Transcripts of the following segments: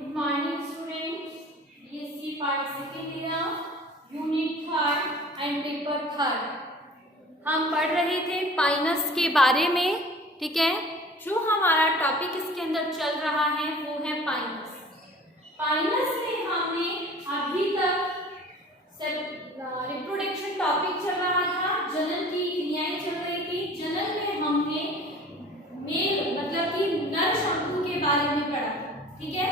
Good morning students, BSc part second exam unit third and paper third हम पढ़ रहे थे पाइनस के बारे में। ठीक है, जो हमारा टॉपिक इसके अंदर चल रहा है वो है पाइनस। पाइनस में हमने अभी तक रिप्रोडक्शन टॉपिक चल रहा था, जनन की क्रियाएं चल रही थी। जनन में हमने मेल मतलब कि नर शंकु के बारे में पढ़ा। ठीक है,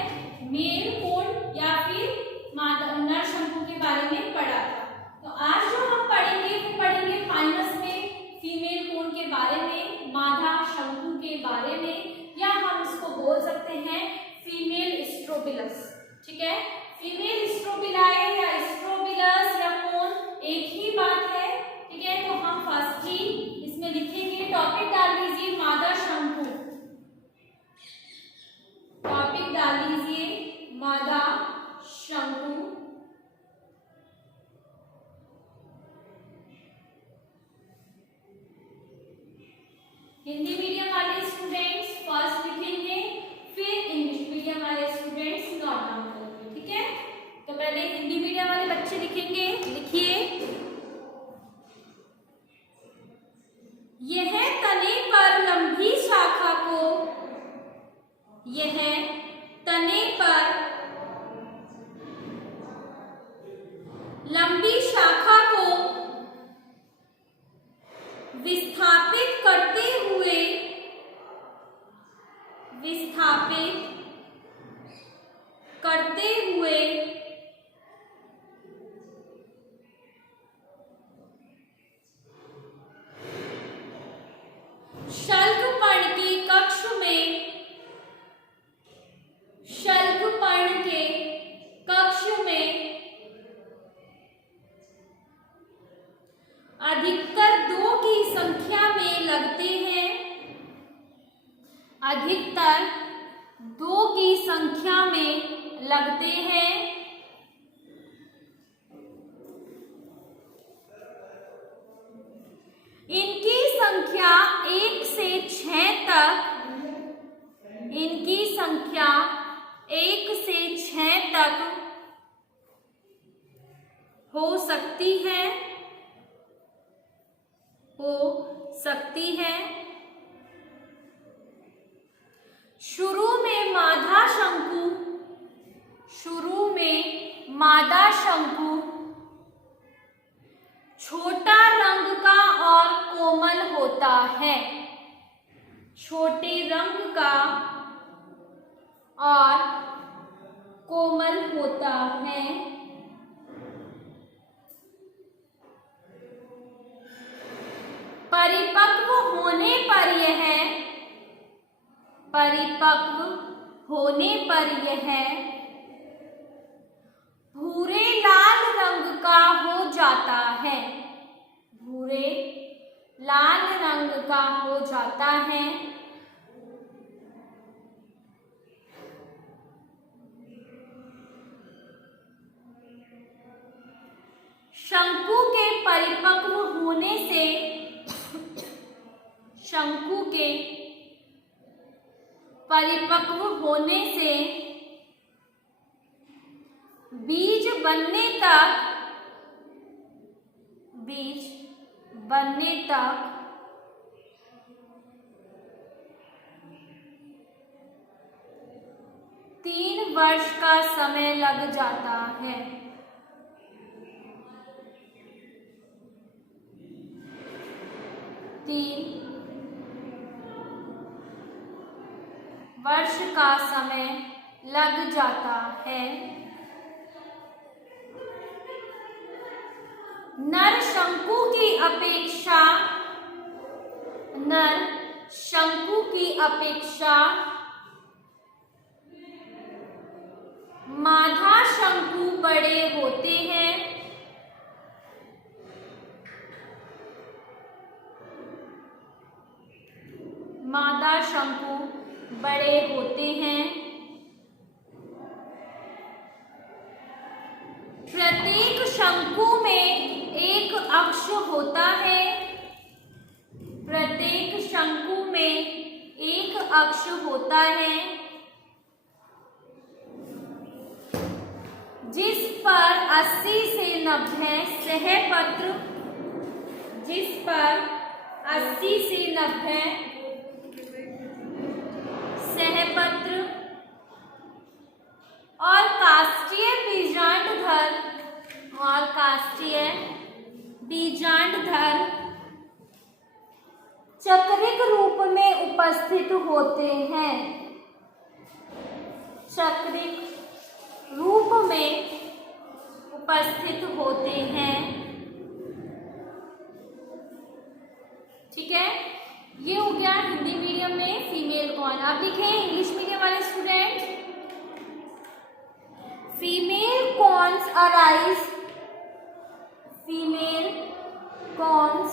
मेल कोण या फिर मादा नर शंकु के बारे में पढ़ा था। तो आज जो हम पढ़ेंगे वो पढ़ेंगे पाइनस में फीमेल कोण के बारे में, मादा शंकु के बारे में, या हम इसको बोल सकते हैं फीमेल स्ट्रोबिलस। ठीक है, फीमेल स्ट्रोबिलाई या स्ट्रोबिलस या कोण एक ही बात है। ठीक है, तो हम फर्स्ट ही इसमें लिखेंगे, टॉपिक डाल दीजिए मादा शंकु, टॉपिक डाल दीजिए मादा शंकु। हिंदी मीडियम वाले स्टूडेंट्स फर्स्ट लिखेंगे, फिर इंग्लिश मीडियम वाले स्टूडेंट्स नोट डाउन करेंगे। ठीक है, तो पहले हिंदी मीडियम वाले बच्चे लिखेंगे। लिखिए, यह तने पर लंबी शाखा को, यह तने पर लंबी शाखा को विस्थापित करते हुए, विस्थापित करते हुए शल्कपर्ण के कक्ष में, शल्कपर्ण के कक्ष में अधिकतर 2 की संख्या में लगते हैं, अधिकतर 2 की संख्या में लगते हैं। इनकी संख्या 1 से 6 तक, इनकी संख्या 1 से 6 तक हो सकती है, हो सकती है। शुरू में मादा शंकु, शुरू में मादा शंकु छोटा रंग का और कोमल होता है, छोटे रंग का और कोमल होता है। परिपक्व होने पर यह, परिपक्व होने पर यह भूरे लाल रंग का हो जाता है, भूरे लाल रंग का हो जाता है। शंकु के परिपक्व होने से, शंकु के परिपक्व होने से बीज बनने तक, बीज बनने तक 3 वर्ष का समय लग जाता है। 3 वर्ष का समय लग जाता है। नर शंकु की अपेक्षा, नर शंकु की अपेक्षा मादा शंकु बड़े होते हैं, मादा शंकु बड़े होते हैं। प्रत्येक शंकु में एक अक्ष होता है, प्रत्येक शंकु में एक अक्ष होता है। जिस पर 80 से 90 सहपत्र, जिस पर 80 से 90 सहपत्र और काष्ठीय बीजांडधर, और काष्ठीय बीजांडधर चक्रिक रूप में उपस्थित होते हैं, चक्रिक रूप में उपस्थित होते हैं। ठीक है, ये हो गया हिंदी मीडियम में फीमेल कॉर्न। अब देखें इंग्लिश मीडियम वाले student, female corns arise, female corns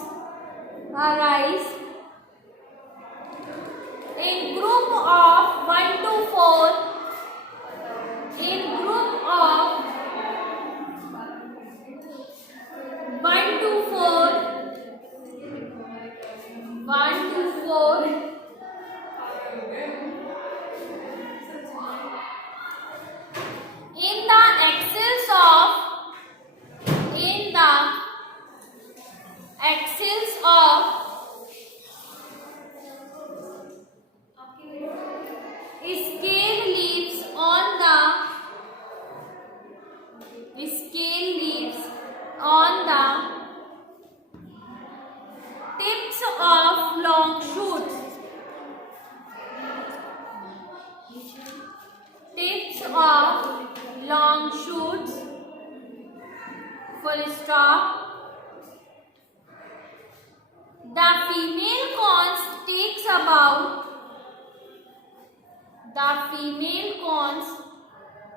arise in group of 1 to 4, in group of 1 to 4, 1 to 4 in the axils of, in the axils of scale leaves on the, scale leaves on the tips of long shoots, tips of long shoots, full stop. The female cones takes about, the female cones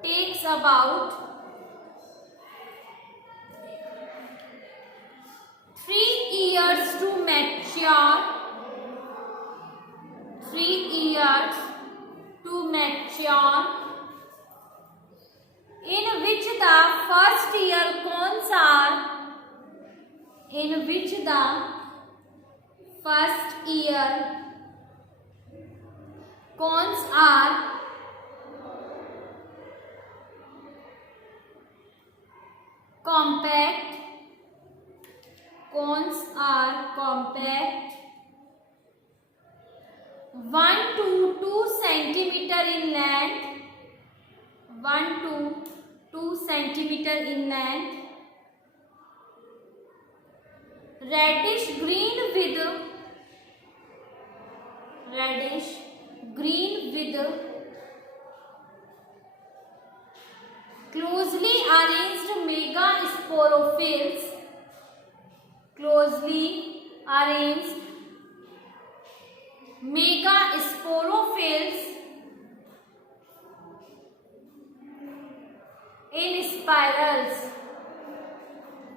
takes about 3 years to mature, 3 years to mature, in which the first year cones are, in which the first year cones are compact, cones are compact, 1 to 2 centimeter in length, 1 to 2 centimeter in length, reddish green with, reddish green with closely arranged megasporophylls, closely arranged megasporophylls in spirals,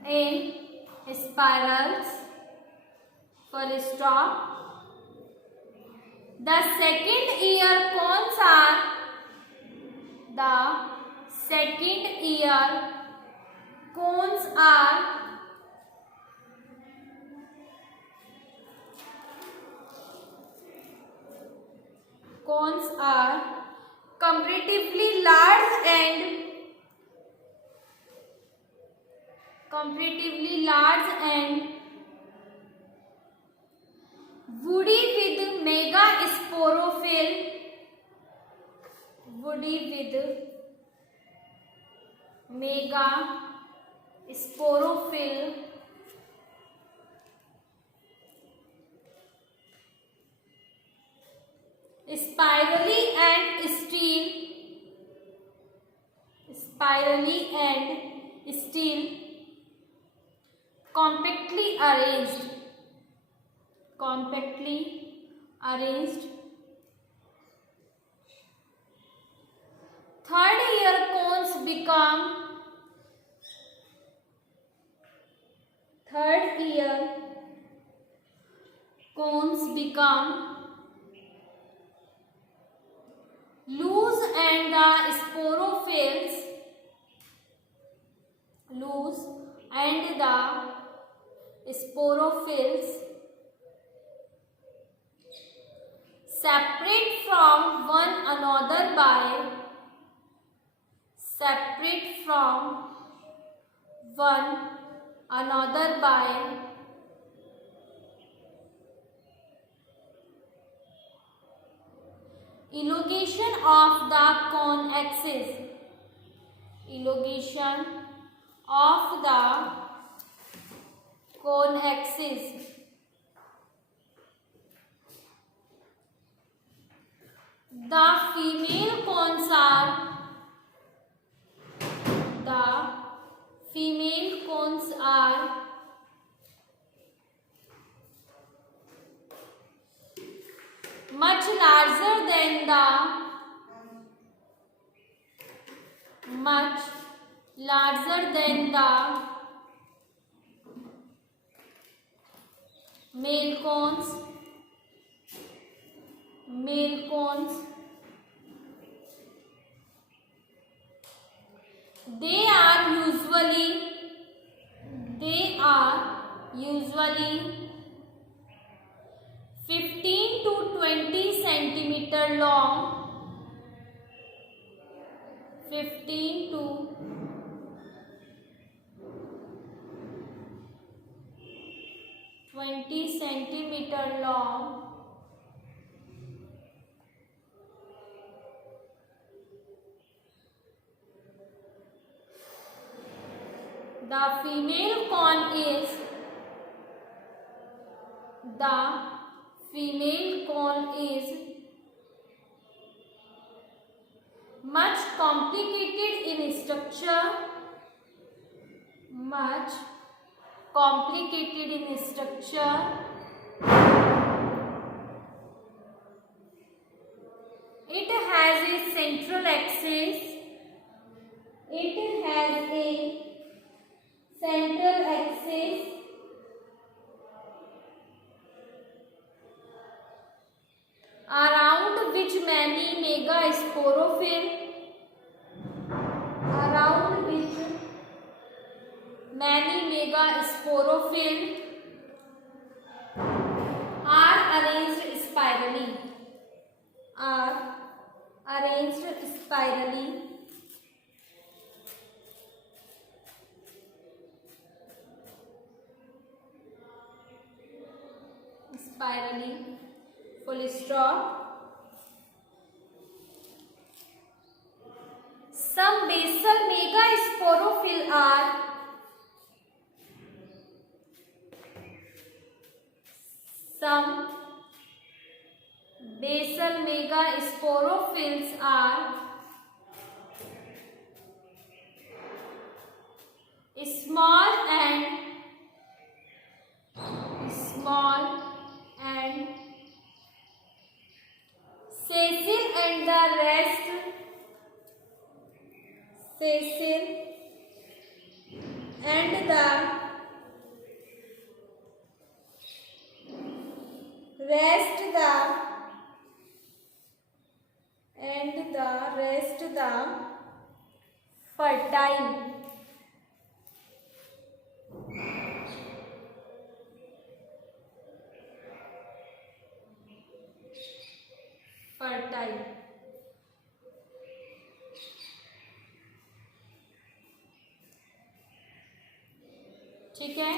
in spirals, full stop. The second year cones are, the second year cones are comparatively large and, comparatively large and woody with megasporophyll, woody with megasporophyll, spirally and steel, spirally and steel, compactly arranged, compactly arranged. Third year cones become, third year cones become loose and the sporophylls, loose and the sporophylls separate from one another by, separate from one another by elongation of the cone axis. Elongation of the cone axis. The female cones are much larger than the male cones. They are usually 15 to 20 centimeter long. 15 to 20 centimeter long. The female cone is much complicated in structure. It has a central axis. Around which many megasporophyll are arranged spirally. Full stop. Some basal megasporophyll are small and sessile, and the rest the fertile. ठीक है,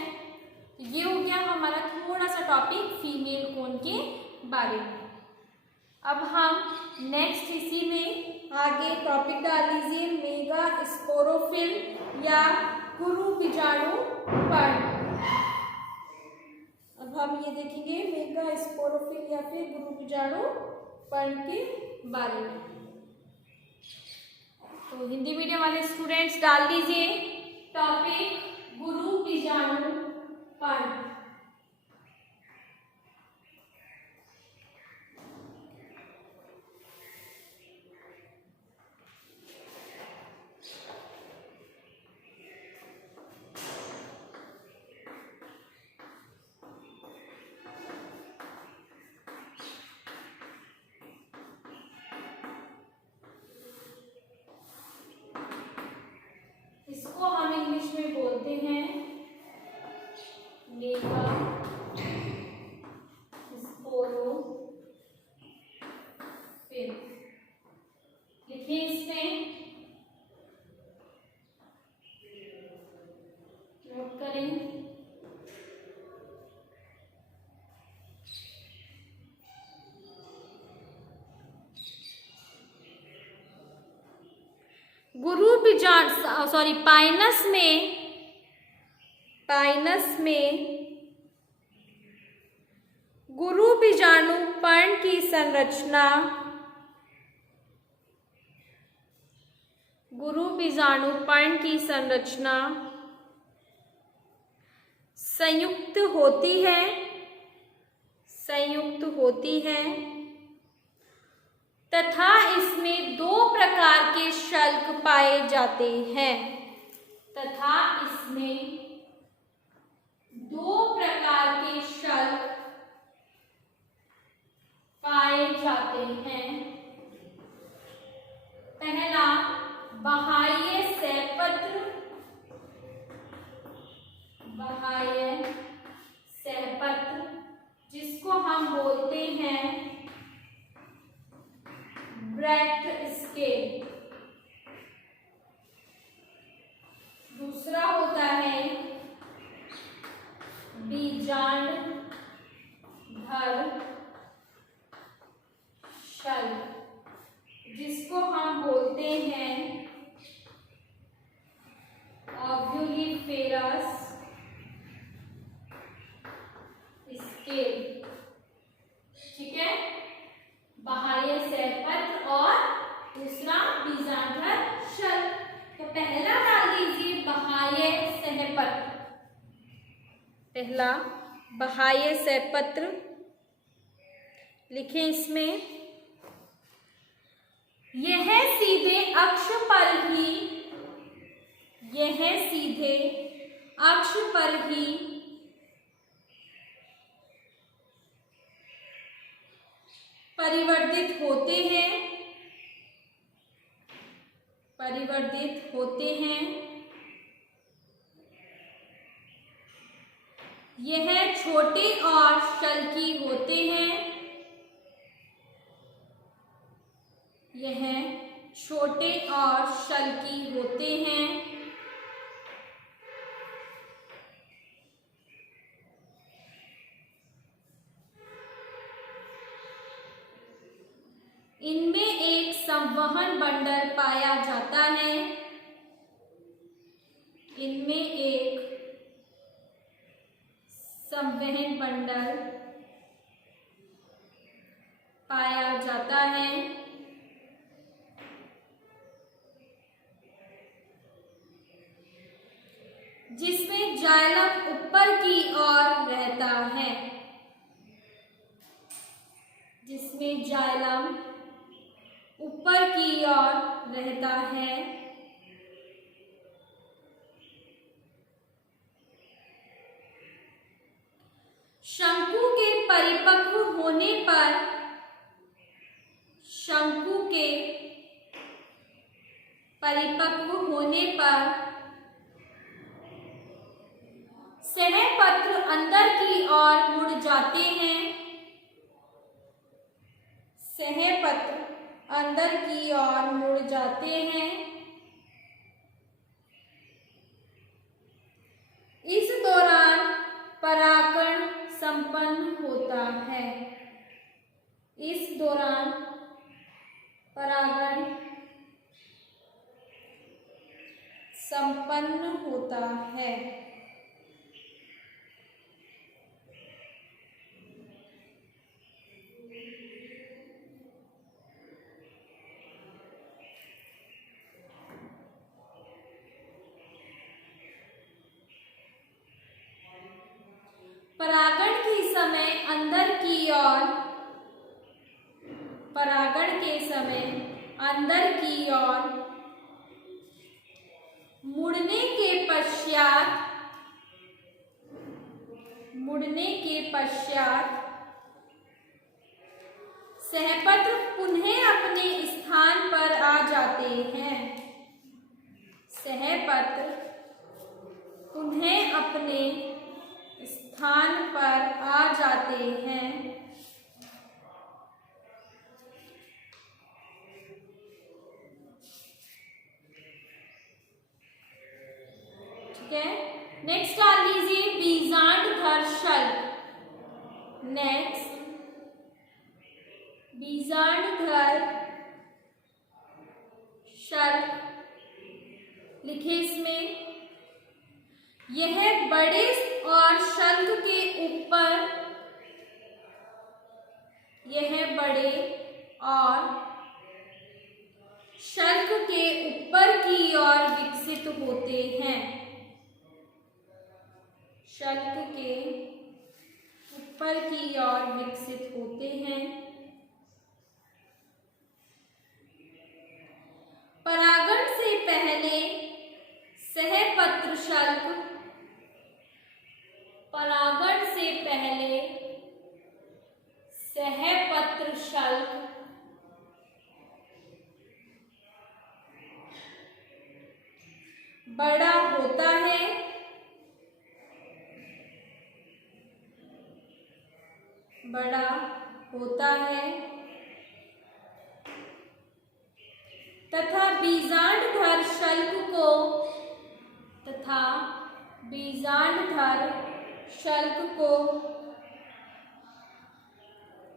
ये हो गया हमारा थोड़ा सा topic female cone के बारे में। अब हम नेक्स्ट इसी में आगे टॉपिक डाल लीजिए मेगास्पोरोफिल या गुरु बीजाणु पर्ण। अब हम ये देखेंगे मेगास्पोरोफिल या फिर गुरु बीजाणु पर्ण के बारे में। तो हिंदी मीडियम वाले स्टूडेंट्स डाल दीजिए टॉपिक गुरु बीजाणु पर्ण। इसको हम इंग्लिश में बोलते हैं नेम गुरु बीजाणु सॉरी पाइनस में गुरु बीजाणु पर्ण की संरचना संयुक्त होती है तथा इसमें 2 प्रकार के शल्क पाए जाते हैं पहला बाह्य सहपत्र जिसको हम बोलते हैं ब्रैक्ट स्केल। दूसरा होता है बीजांडधर शल्क जिसको हम बोलते हैं ऑब्यूलिफेरस स्केल। ठीक है, बाह्य सहपत्र और दूसरा बीजांडधर शल्क। तो पहला डाल दीजिए बाह्य सहपत्र लिखें इसमें यह सीधे अक्ष पर ही परिवर्तित होते हैं। यह छोटे और शल्की होते हैं। इनमें एक संवहन बंडल पाया जाता है। जिसमें जाइलम ऊपर की ओर रहता है। शंकु के परिपक्व होने पर सहपत्र अंदर की ओर मुड़ जाते हैं। इस दौरान परागण संपन्न होता है। परागण के समय अंदर की ओर मुड़ने के पश्चात सहपत्र पुनः अपने स्थान पर आ जाते हैं। ठीक है, नेक्स्ट डाल लीजिए बीजांडधर शल्क। लिखिए इसमें, यह बड़े और शल्क के ऊपर, यह बड़े और शल्क के ऊपर की ओर विकसित होते हैं, शल्क के ऊपर की ओर विकसित होते हैं। परागण से पहले सहपत्र शल्क, परागण से पहले सहपत्र शल्क बड़ा होता है, बड़ा होता है तथा बीजांडधर शल्क को, तथा बीजांडधर शल्क को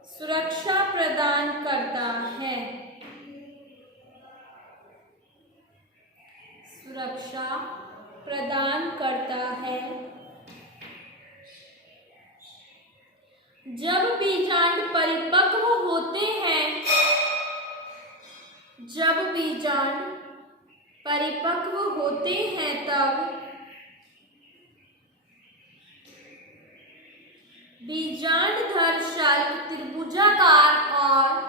सुरक्षा प्रदान करता है, सुरक्षा प्रदान करता है। जब बीजांड परिपक्व होते हैं, जब बीजांड परिपक्व होते हैं तब बीजांडधर शल्क त्रिभुजाकार और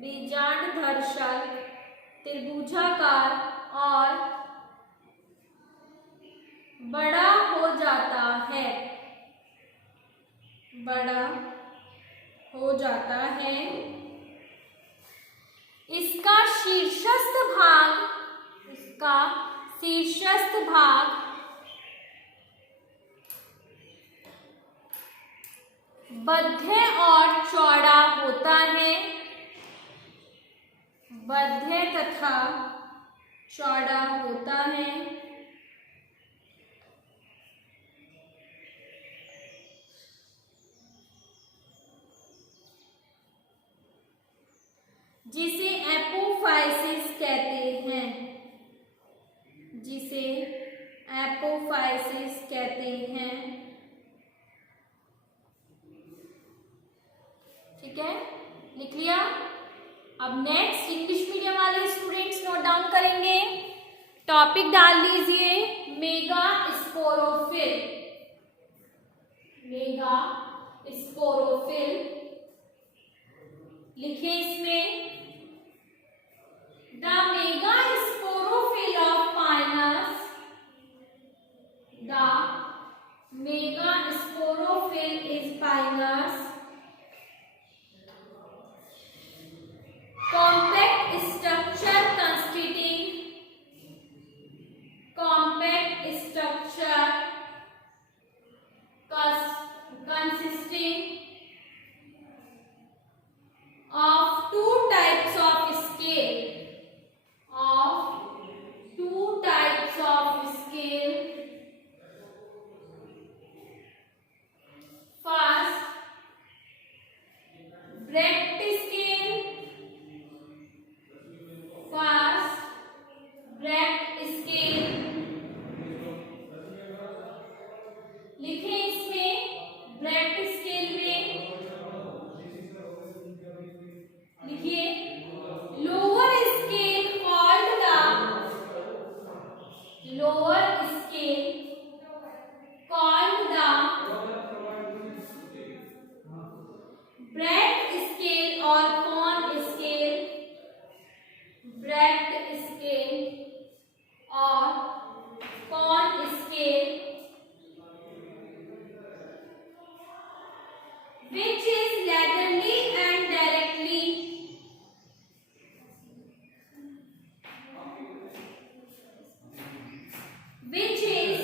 बीजांडधर शल्क त्रिभुजाकार और बड़ा हो जाता है, बड़ा हो जाता है। इसका शीर्षस्थ भाग, इसका शीर्षस्थ भाग बद्ध और चौड़ा होता है, बद्ध तथा चौड़ा होता है। जिसे एपोफाइसिस कहते हैं, जिसे एपोफाइसिस कहते हैं। ठीक है, लिख लिया। अब नेक्स्ट इंग्लिश मीडियम वाले स्टूडेंट्स नोट डाउन करेंगे। टॉपिक डाल लीजिए मेगा स्पोरोफिल, मेगा स्पोरोफिल लिखिए इसमें, the mega sporophyll of Pinus, the mega sporophyll is Pinus compact structure consisting of two types of scale, of two types of scale. First, Brecht scale. First, Brecht scale. लिखें इसमें, Brecht scale में लिखिए, lower scale called the, lower scale called the bract scale और cone scale, bract scale और cone scale, which is laterally and directly, which is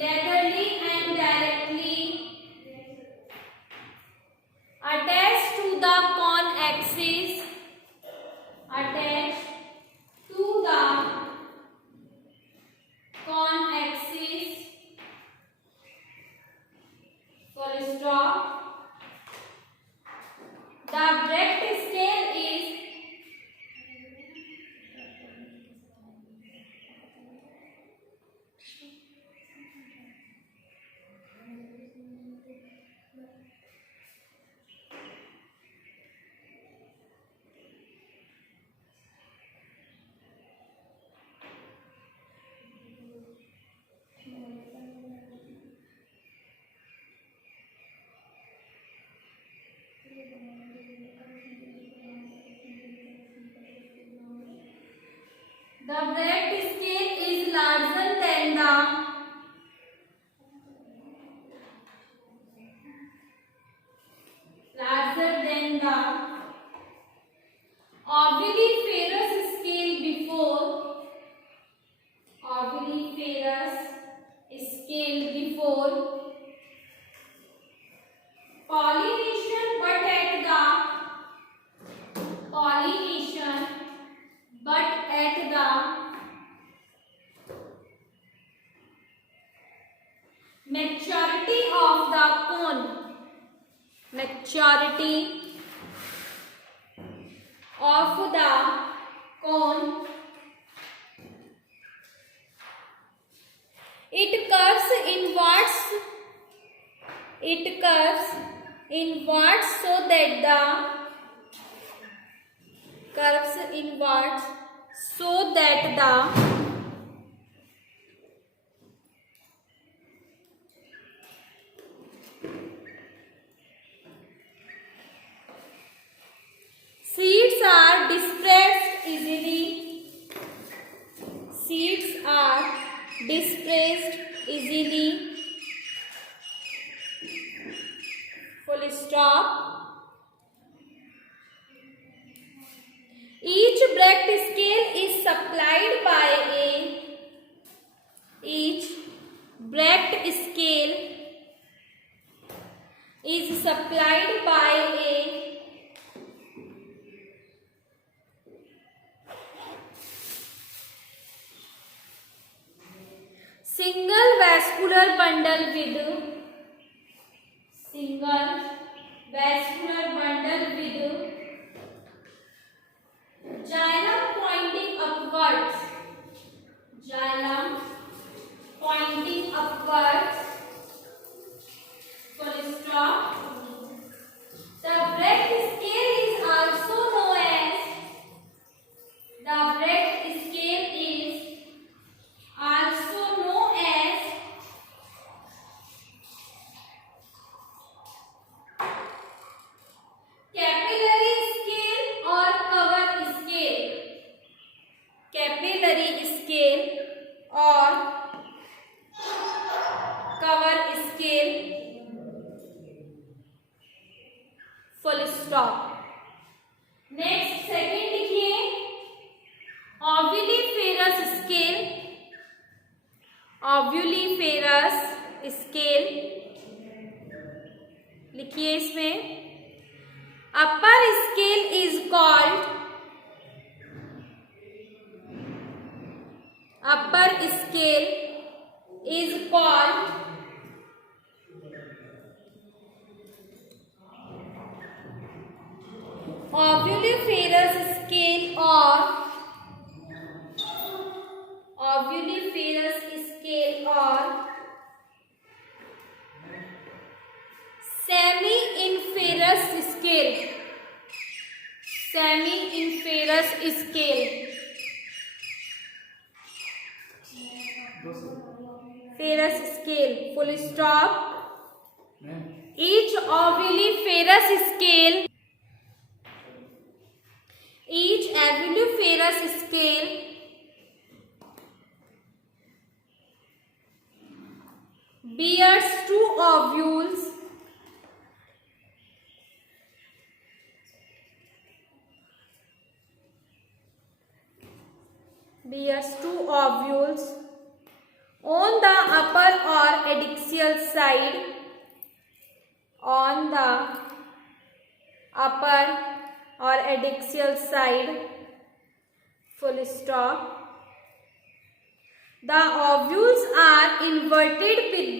laterally and directly attached to the cone axis, attached to the cone axis, full stop. The Bragg scale is larger than the oviviparous scale before pollination, but at the maturity of the cone, it curves inwards so that the seeds are dispersed easily. Full stop. Each Bragg scale is supplied by a single vascular bundle with xylem pointing upwards. Full stop. The Bragg scale is also known as capillary scale or cover scale. Full stop. Next second लिखिए ovuliferous scale लिखिए इसमें upper scale is called ovuliferous scale or semi-inferous scale. Full stop. Each ovuliferous scale bears two ovules on the upper or axial side. Full stop. The ovules are inverted with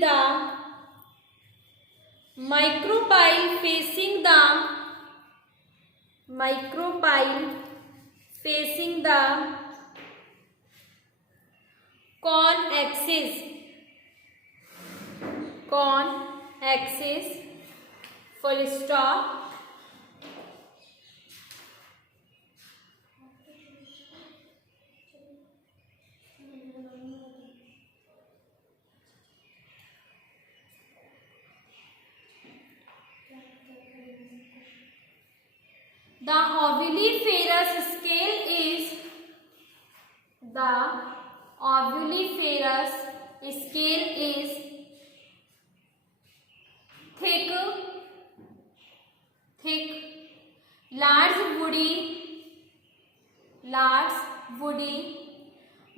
the micropyle facing the cone axis. Full stop. The ovuliferous scale is thick, large woody,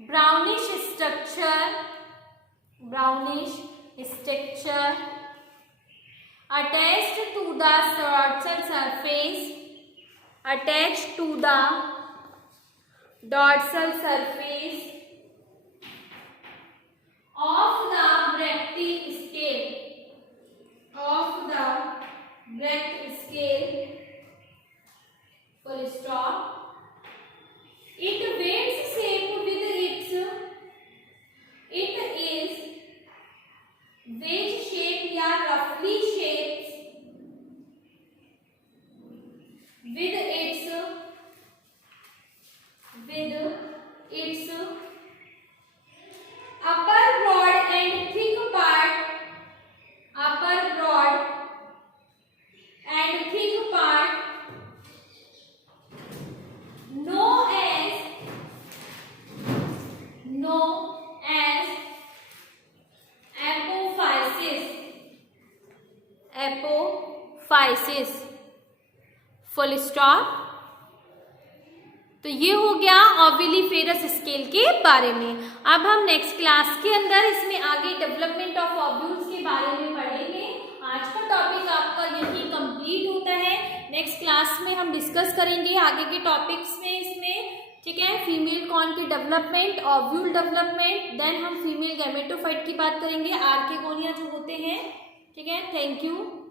brownish structure, attached to the dorsal surface of the bracteal scale, full stop. It weights shape with its wedge shape या roughly shapes with its upper broad and thick part known as apophysis, full stop. तो ये हो गया ओविलिफेरस scale के बारे में। अब हम नेक्स्ट क्लास के अंदर इसमें आगे डेवलपमेंट ऑफ ओव्यूल्स के बारे में पढ़ेंगे। आज का टॉपिक आपका यही कंप्लीट होता है। नेक्स्ट क्लास में हम डिस्कस करेंगे आगे के टॉपिक्स में इसमें, ठीक है। फीमेल कॉर्न की डेवलपमेंट, ओव्यूल डेवलपमेंट, देन हम फीमेल गैमेटोफाइट की बात करेंगे, आर्किगोनिया जो होते हैं, ठीक है। Thank you.